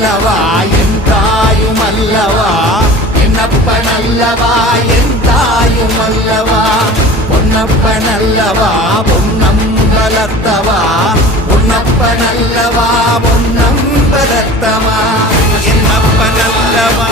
நல்லவா என் தாயும் அல்லவா என்னப்ப நல்லவா என் தாயும் அல்லவா பொன்னப்ப நல்லவா பொன்னம்பலத்தவா பொன்னப்ப நல்லவா பொன்னம்பலத்தவா என்னப்ப நல்லவா